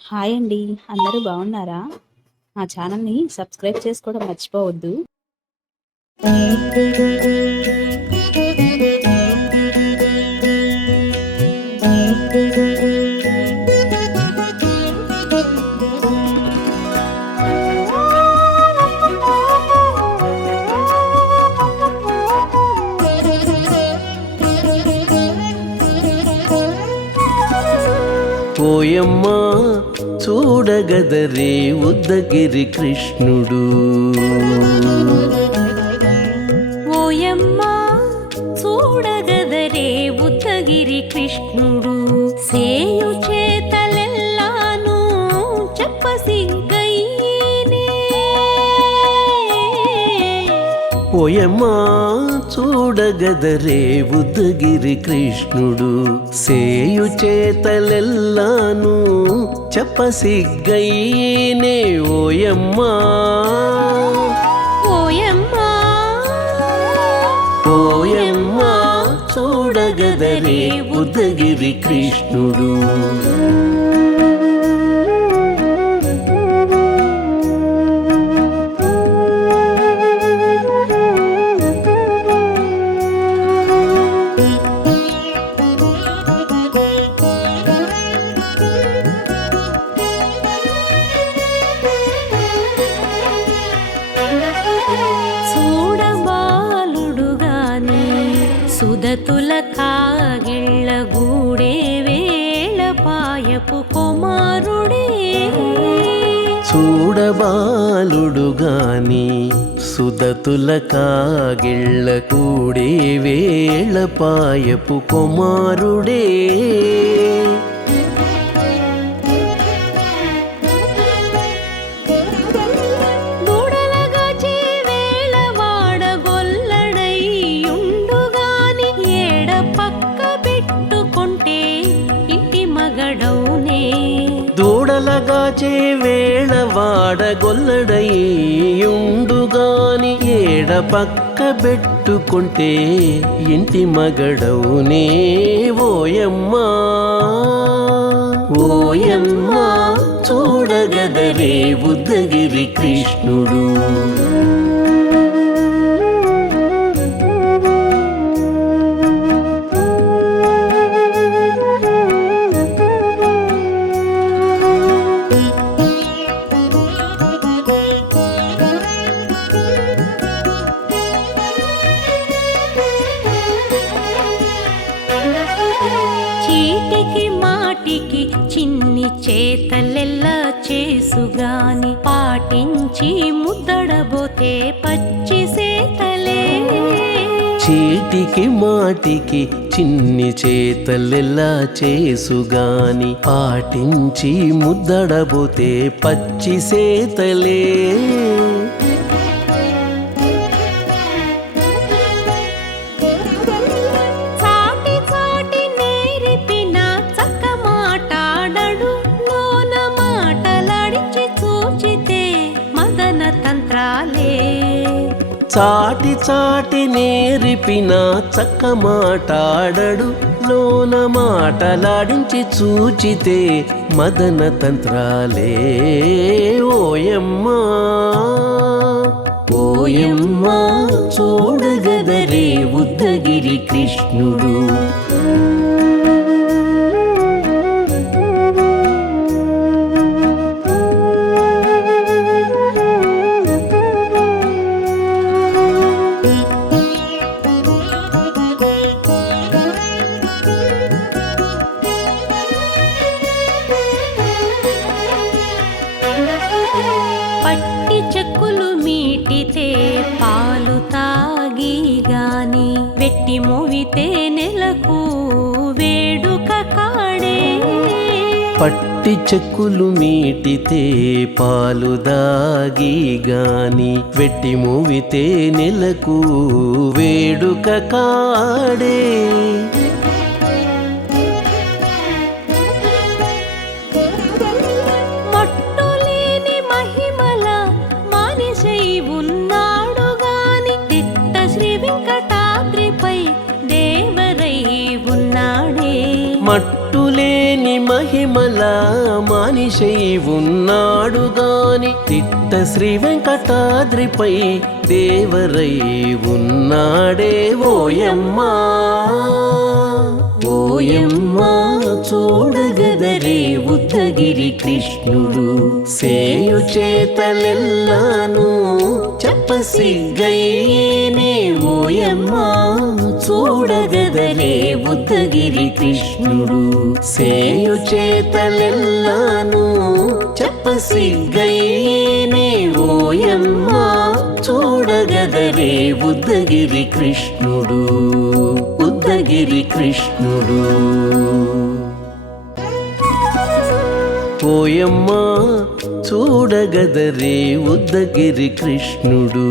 Hi అండి. అందరూ బాగున్నారా? మా ఛానల్‌ని సబ్స్క్రైబ్ చేసుకోవడం మర్చిపోవద్దు. ఓయమ్మా చూడగదరే ఉద్దగిరి కృష్ణుడు. ఓయమ్మా చూడగదరే ఉద్దగిరి కృష్ణుడు. సేయు చేతలెల్లాను చెప్పసిగ్గయ్యేనే. ఓయమ్మా చూడగదరే ఉద్దగిరి కృష్ణుడు. సేయు చేతలెల్లాను చెప్పసిగ్గయ్యేనే. ఓయమ్మా ఓయమ్మా ఓయమ్మా చూడగదరే ఉద్దగిరి కృష్ణుడు. చూడబాలుడుగాని సుదతుల కాగిళ్ళ గూడే వేళ పాయపు కుమారుడే. చూడబాలుడుగాని సుదతుల కాగిళ్ళ కూడే వేళ పాయపు కుమారుడే. దూడలగాచి వేళ వాడగొల్లడైయుండుగాని ఏడ పక్క పెట్టుకుంటే ఇంటి మగడౌనే. దూడలగాచే వేళ వాడగొల్లడయ్యుండుగాని ఏడ పక్క పెట్టుకుంటే ఇంటి మగడవునే. ఓయమ్మా ఓయమ్మా చూడగదరే ఉద్దగిరి కృష్ణుడు. చీటికి మాటికి చిన్ని చేతలెల్లా చేసుగాని పాటించి ముద్దడబోతే పచ్చి సేతలే. చీటికి మాటికి చిన్ని చేతలెలా చేసుగాని పాటించి ముద్దడబోతే పచ్చి సేతలే. చాటి చాటి నేర్పిన చక్క మాటాడడు లోన మాటలాడించి చూచితే మదన తంత్రాలే. చాటి చాటి నేర్పిన చక్క మాటాడడు లోన మాటలాడించి చూచితే మదన తంత్రాలే. ఓయమ్మా ఓయమ్మా చూడగదరే ఉద్దగిరి కృష్ణుడు. పట్టి చెక్కులు మీటితే పాలు తాగి గాని వెట్టి మోవితే నెలకు వేడుక కాడే. పట్టి చెక్కులు మీటితే పాలు దాగి గాని వెట్టి మూవితే నెలకు వేడుక కాడే. మట్టులేని మహిమల మానిసై ఉన్నాడు గాని తిట్ట శ్రీ వెంకటాద్రిపై దేవరై ఉన్నాడే. మట్టులేని మహిమ మహిమల మానిషై ఉన్నాడు గాని తిట్ట శ్రీ వెంకటాద్రిపై దేవరై ఉన్నాడే ఓయమ్మా ఓయమ్మా చూడగదరే ఉద్దగిరి కృష్ణుడు సేయు చేతలెల్లాను చెప్పసిగ్గయ్యేనే ఓయమ్మా చూడగదరే ఉద్దగిరి కృష్ణుడు సేయు చేతలెల్లాను చెప్పసిగ్గయ్యేనే ఓయమ్మా చూడగదరే ఉద్దగిరి కృష్ణుడు ఉద్దగిరి కృష్ణుడు ఓయమ్మా చూడగదరే ఉద్దగిరి కృష్ణుడు